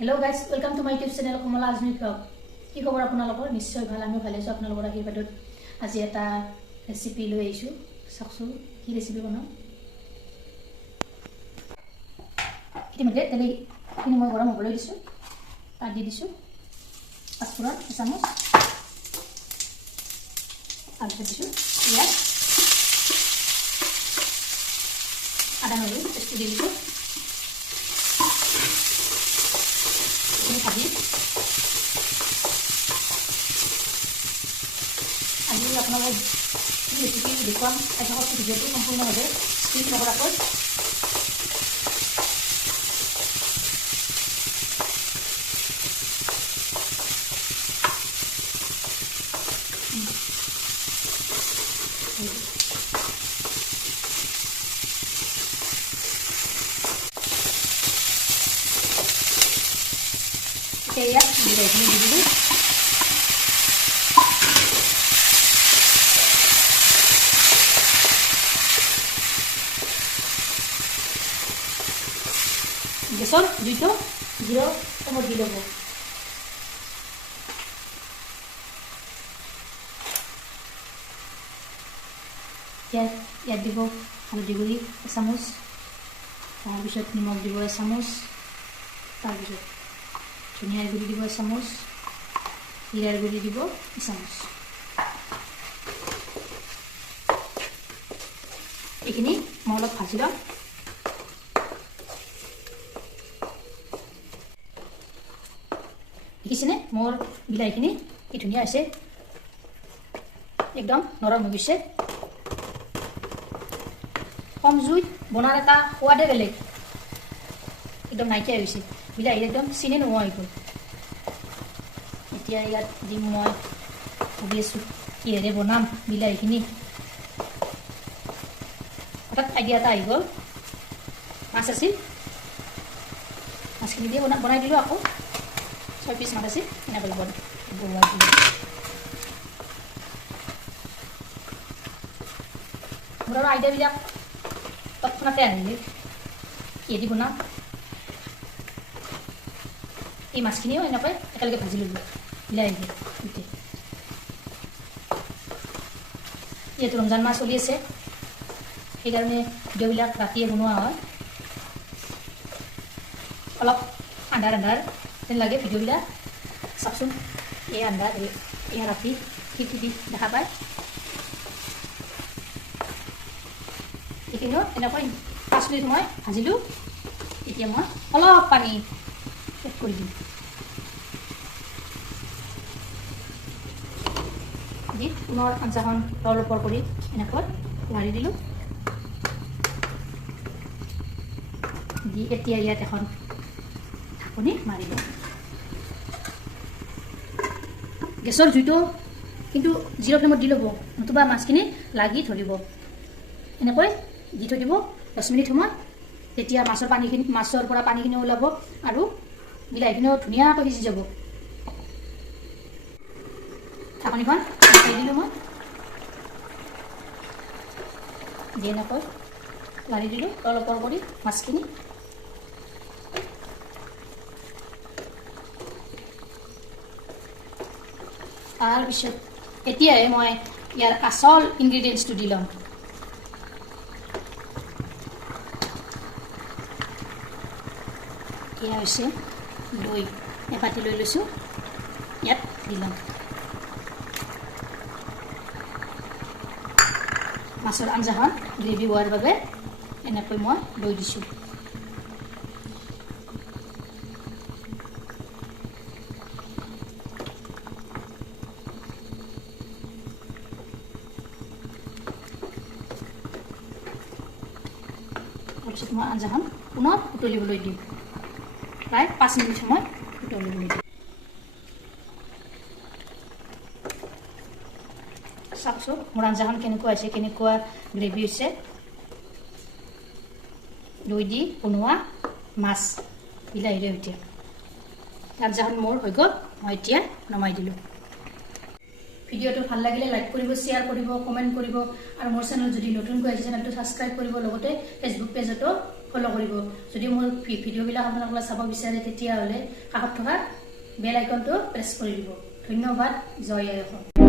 Hello' guys welcome to my YouTube channel Kamala Azmi blog কি খবৰ আপোনালোকৰ? নিশ্চয় ভালো, আমিও ভালে আছোঁ। আপোনালোকৰ আশীৰ্বাদত আজি এটা ৰেচিপি লৈ আহিছোঁ। চাওকচোন, কি ৰেচিপি বনাওঁ ইতিমধ্যে তেলখিনি মই গৰম হ'বলৈ দিছোঁ। তাত দি দিছোঁ পাঁচফোৰণ, এচামুচ। তাৰপিছত দিছোঁ পিঁয়াজ। আদা নহৰু পেষ্টটো দি দিছোঁ। আপোনালোকে ৰেচিপি দেখুৱাম এডোখৰ ভিডিঅ'টো সম্পূৰ্ণভাৱে ঠিক নকৰাকৈ এতিয়া ইয়াত দি দিলোঁ জিৰ' কমত দি ল'ব ইয়াত ইয়াত দিব হালধি গুড়ি এচামুচ তাৰপিছত নিমখ দিব এচামুচ তাৰপিছত ধনিয়াৰ গুড়ি দিব এচামুচ জিৰাৰ গুড়ি দিব এচামুচ এইখিনি মই অলপ ভাজি ল'ম দেখিছেনে মোৰ বিলাহীখিনি কি ধুনীয়া হৈছে একদম নৰম হৈ গৈছে কম জুইত বনাৰ এটা সোৱাদে বেলেগ একদম নাইকিয়া হৈ গৈছে বিলাহী একদম চিনি নোহোৱা হৈ গ'ল এতিয়া ইয়াত দিম মই ভাবি আছোঁ কিহেৰে বনাম বিলাহীখিনি হঠাৎ আইডিয়া এটা আহি গ'ল মাছ আছিল মাছখিনি দিয়ে বনাই দিলোঁ আকৌ ছয় পিচ মাছ আছিল এনেকৈ বনাই বনোৱাই দিলোঁ মোৰ আৰু আইডিয়াবিলাক তৎক্ষণাতে আহিলে কিহেদি বনাম? এই মাছখিনিও এনেকৈ একেলগে ভাজি ল'লোঁ বিলাহী দি গোটেই। যিহেতু ৰমজান মাহ চলি আছে, সেইকাৰণে ভিডিঅ'বিলাক ৰাতিয়ে বনোৱা হয়। অলপ আন্ধাৰ আন্ধাৰ। যেন লাগে ভিডিঅ'বিলাক চাওকচোন, এই আন্ধাৰ এই ৰাতি খিৰিকী দি দেখা পায়। এইখিনিও এনেকৈ পাঁচ মিনিট মই ভাজিলোঁ। এতিয়া মই অলপ পানী এড কৰি দিম। দি পুনৰ আঞ্জাখন তল ওপৰ কৰি এনেকৈ লাৰি দিলোঁ। দি এতিয়া ইয়াত এখন ঢাকনি মাৰি গেছৰ জুইটো কিন্তু জিৰ' ফ্লেমত দি ল'ব নতুবা মাছখিনি লাগি ধৰিব। এনেকৈ দি থৈ দিব দহ মিনিট সময় তেতিয়া মাছৰ পানীখিনি মাছৰ পৰা পানীখিনি ওলাব আৰু বিলাহীখিনিও ধুনীয়াকৈ সিজি যাব। ঢাকনিখন উঠাই দিলোঁ মই। দি এনেকৈ লাৰি দিলোঁ তল ওপৰ কৰি মাছখিনি। তাৰপিছত এতিয়াই মই ইয়াৰ আচল ইনগ্ৰিডিয়েণ্টছটো দি ল'ম। এয়া হৈছে দৈ। এবাটি লৈ লৈছোঁ। ইয়াত দি ল'ম। মাছৰ আঞ্জাখন গ্ৰেভি হোৱাৰ বাবে এনেকৈ মই দৈ দিছোঁ। তাৰপিছত মই আঞ্জাখন পুনৰ উতলিবলৈ দিম প্ৰায় পাঁচ মিনিট সময় উতলিবলৈ দিম চাওকচোন মোৰ আঞ্জাখন কেনেকুৱা হৈছে কেনেকুৱা গ্ৰেভি হৈছে দৈ দি বনোৱা মাছ বিলাহীৰে সৈতে আঞ্জাখন মোৰ হৈ গ'ল মই এতিয়া নমাই দিলোঁ। ভিডিঅ'টো ভালো লাগিলে লাইক কৰিব, শ্বেয়াৰ কৰিব, কমেণ্ট কৰিব আৰু মোৰ চেনেল যদি নতুনকৈ আহিছে, চেনেলটো ছাবস্ক্ৰাইব কৰিব, লগতে ফেচবুক পেজতো ফ'ল' কৰিব। যদি মোৰ ভিডিঅ'বিলাক আপোনালোকে চাব বিচাৰে, তেতিয়াহ'লে কাষত থকা বেল আইকনটো প্ৰেছ কৰি দিব। ধন্যবাদ, জয় আই অসম